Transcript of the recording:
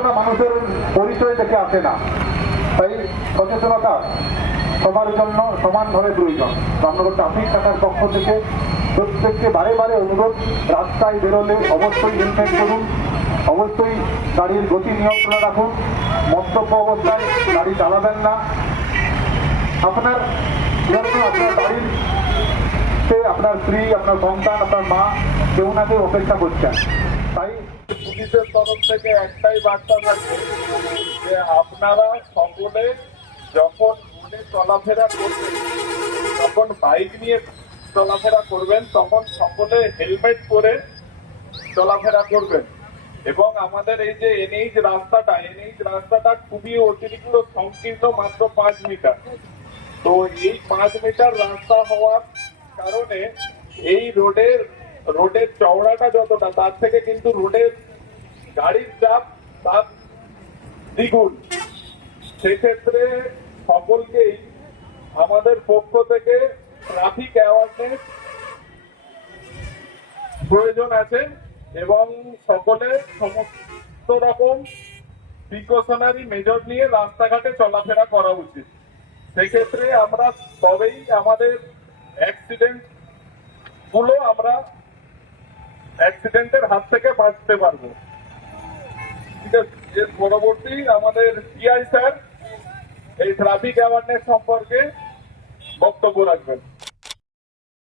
দুর্ঘটনা মানুষের পরিচয় দেখে আসে না, তাই সচেতনতা সবার জন্য সমানভাবে প্রয়োজন। রামনগর ট্রাফিক শাখার পক্ষ থেকে প্রত্যেককে বারে বারে অনুরোধ, রাস্তায় বেরোলে অবশ্যই হেলমেট করুন, অবশ্যই গাড়ির গতি নিয়ন্ত্রণে রাখুন, মন্তব্য অবস্থায় গাড়ি চালাবেন না। আপনার জন্য আপনার বাড়ির আপনার স্ত্রী, আপনার সন্তান, আপনার মা কেউ না কেউ অপেক্ষা করছেন। তাই পুলিশের তরফ থেকে একটাই বার্তা থাকবে যে আপনারা সকলে যখন রোডে চলাফেরা করবেন, যখন বাইক নিয়ে চলাফেরা করবেন, তখন সকলে হেলমেট পরে চলাফেরা করবেন। এবং আমাদের এই যে এনএইচ রাস্তাটা খুবই অতিরিক্ত সংকীর্ণ, মাত্র 5 মিটার। তো এই 5 মিটার রাস্তা হওয়ার কারণে এই রোডের চওড়াটা যতটা, তার থেকে কিন্তু রোডের গাড়ির চাপ তার দ্বিগুণ। সেক্ষেত্রে সকলকেই আমাদের পক্ষ থেকে ট্রাফিক অ্যাওয়ারনেস প্রয়োজন আছে এবং সকলে সমস্ত রকম প্রিকশনারি মেজর নিয়ে রাস্তাঘাটে চলাফেরা করা উচিত। সেক্ষেত্রে আমরা তবেই আমাদের অ্যাক্সিডেন্টের হাত থেকে বাঁচতে পারবো। ঠিক আছে, এর পরবর্তী আমাদের টিআই স্যার এই ট্রাফিক অ্যাওয়ারনেস সম্পর্কে বক্তব্য রাখবেন।